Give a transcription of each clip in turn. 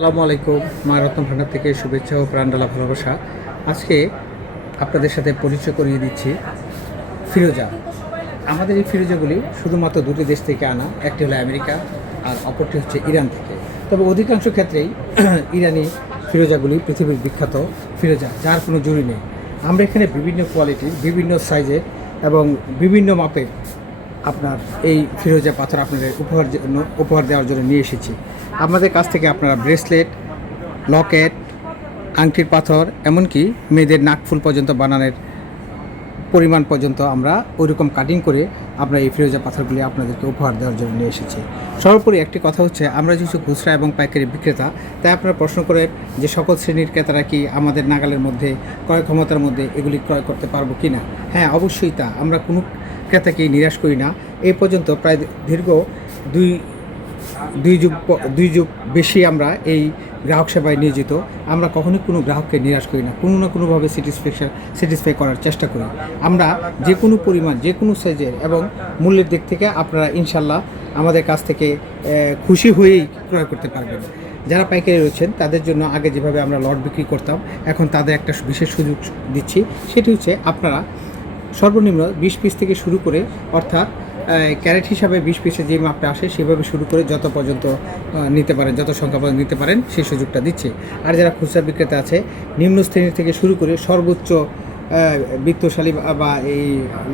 আসসালামু আলাইকুম। মা রত্ন ভান্ডার থেকে শুভেচ্ছা ও প্রাণডালা ভালোবাসা। আজকে আপনাদের সাথে পরিচয় করিয়ে দিচ্ছি ফিরোজা। আমাদের এই ফিরোজাগুলি শুধুমাত্র দুটি দেশ থেকে আনা, একটি হলো আমেরিকা আর অপরটি হচ্ছে ইরান থেকে। তবে অধিকাংশ ক্ষেত্রেই ইরানি ফিরোজাগুলি পৃথিবীর বিখ্যাত ফিরোজা, যার কোনো জুড়ি নেই। আমরা এখানে বিভিন্ন কোয়ালিটির, বিভিন্ন সাইজের এবং বিভিন্ন মাপের আপনার এই ফিরোজা পাথর আপনাদের উপহার দেওয়ার জন্য নিয়ে এসেছি। আমাদের কাছ থেকে আপনারা ব্রেসলেট, লকেট, আংটির পাথর, এমনকি মেয়েদের নাকফুল পর্যন্ত বানানোর পরিমাণ পর্যন্ত আমরা ওইরকম কাটিং করে আমরা এই ফিরোজা পাথরগুলি আপনাদেরকে উপহার দেওয়ার জন্য নিয়ে এসেছি। সর্বোপরি একটি কথা হচ্ছে, আমরা যেহেতু খুচরা এবং পাইকারি বিক্রেতা, তাই আপনারা প্রশ্ন করেন যে সকল শ্রেণীর ক্রেতারা কি আমাদের নাগালের মধ্যে, ক্রয় ক্ষমতার মধ্যে এগুলি ক্রয় করতে পারবো কি না। হ্যাঁ, অবশ্যই তা। আমরা কোনো ক্রেতাকেই নিরাশ করি না। এই পর্যন্ত প্রায় দীর্ঘ দুই যুগ বেশি আমরা এই গ্রাহক সেবায় নিয়োজিত। আমরা কখনোই কোনো গ্রাহককে নিরাশ করি না, কোনো না কোনোভাবে স্যাটিসফাই করার চেষ্টা করি। আমরা যে কোনো পরিমাণ, যে কোনো সাইজের এবং মূল্যের দিক থেকে আপনারা ইনশাল্লাহ আমাদের কাছ থেকে খুশি হয়েই ক্রয় করতে পারবেন। যারা পাইকারি রয়েছেন তাদের জন্য আগে যেভাবে আমরা লট বিক্রি করতাম, এখন তাদের একটা বিশেষ সুযোগ দিচ্ছি। সেটি হচ্ছে আপনারা সর্বনিম্ন 20 পিস থেকে শুরু করে, অর্থাৎ ক্যারেট হিসাবে 20 পিসে যে মাপটা আসে সেভাবে শুরু করে যত পর্যন্ত নিতে পারেন, যত সংখ্যা পর্যন্ত নিতে পারেন সেই সুযোগটা দিচ্ছে। আর যারা খুচরা বিক্রেতা আছে, নিম্ন শ্রেণী থেকে শুরু করে সর্বোচ্চ বিত্তশালী বা এই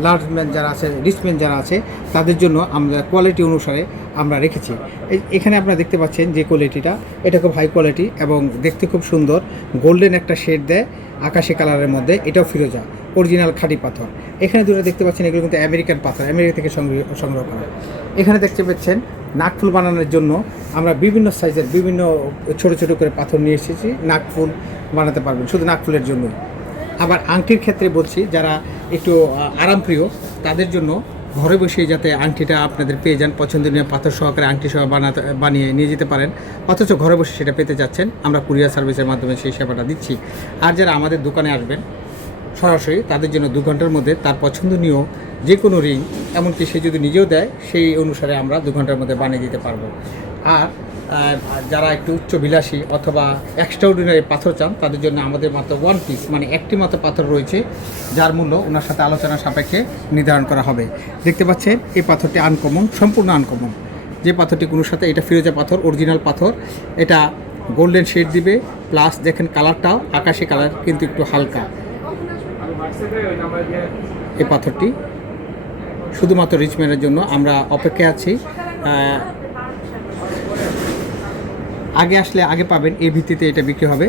লার্জম্যান যারা আছে, রিচম্যান যারা আছে, তাদের জন্য আমরা কোয়ালিটি অনুসারে আমরা রেখেছি। এখানে আপনারা দেখতে পাচ্ছেন যে কোয়ালিটিটা, এটা খুব হাই কোয়ালিটি এবং দেখতে খুব সুন্দর। গোল্ডেন একটা শেড দেয় আকাশি কালারের মধ্যে, এটাও ফিরোজা, অরিজিনাল খাঁটি পাথর। এখানে দুটো দেখতে পাচ্ছেন, এগুলো কিন্তু আমেরিকান পাথর, আমেরিকা থেকে সংগ্রহ করা। এখানে দেখতে পাচ্ছেন নাকফুল বানানোর জন্য আমরা বিভিন্ন সাইজের, বিভিন্ন ছোট ছোট করে পাথর নিয়ে এসেছি। নাকফুল বানাতে পারবেন শুধু নাকফুলের জন্যই। আবার আংটির ক্ষেত্রে বলছি, যারা একটু আরামপ্রিয় তাদের জন্য ঘরে বসেই যাতে আংটিটা আপনাদের পেয়ে যান, পছন্দনীয় পাথর সহকারে আংটি সহ বানিয়ে নিয়ে যেতে পারেন, অথচ ঘরে বসে সেটা পেতে যাচ্ছেন, আমরা কুরিয়ার সার্ভিসের মাধ্যমে সেই সেবাটা দিচ্ছি। আর যারা আমাদের দোকানে আসবেন সরাসরি, তাদের জন্য 2 ঘন্টার মধ্যে তার পছন্দনীয় যে কোনো রিং, এমনকি সে যদি নিজেও দেয়, সেই অনুসারে আমরা 2 ঘন্টার মধ্যে বানিয়ে দিতে পারবো। আর যারা একটু উচ্চবিলাসী অথবা এক্সট্রাঅর্ডিনারি পাথর চান, তাদের জন্য আমাদের মাত্র 1 পিস, মানে একটি মাত্র পাথর রয়েছে, যার মূল্য ওনার সাথে আলোচনা সাপেক্ষে নির্ধারণ করা হবে। দেখতে পাচ্ছেন এই পাথরটি আনকমন, সম্পূর্ণ আনকমন। যে পাথরটি কোনোর সাথে, এটা ফিরোজা পাথর, অরিজিনাল পাথর, এটা গোল্ডেন শেড দিবে, প্লাস দেখেন কালারটাও আকাশি কালার, কিন্তু একটু হালকা। এই পাথরটি শুধুমাত্র রিচম্যানের জন্য আমরা অপেক্ষায় আছি। আগে আসলে আগে পাবেন, এই ভিত্তিতে এটা বিক্রি হবে।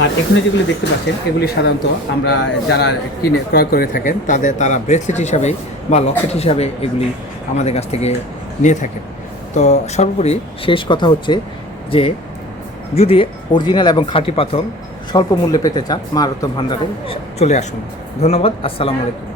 আর এখানে যেগুলি দেখতে পাচ্ছেন, এগুলি সাধারণত আমরা যারা ক্রয় করে থাকেন তারা ব্রেসলেট হিসাবে বা লকেট হিসাবে এগুলি আমাদের কাছ থেকে নিয়ে থাকেন। তো সর্বোপরি শেষ কথা হচ্ছে যে, যদি অরিজিনাল এবং খাঁটি পাথর স্বল্প মূল্যে পেতে চান, মা রত্ন ভান্ডারে চলে আসুন। ধন্যবাদ। আসসালামু আলাইকুম।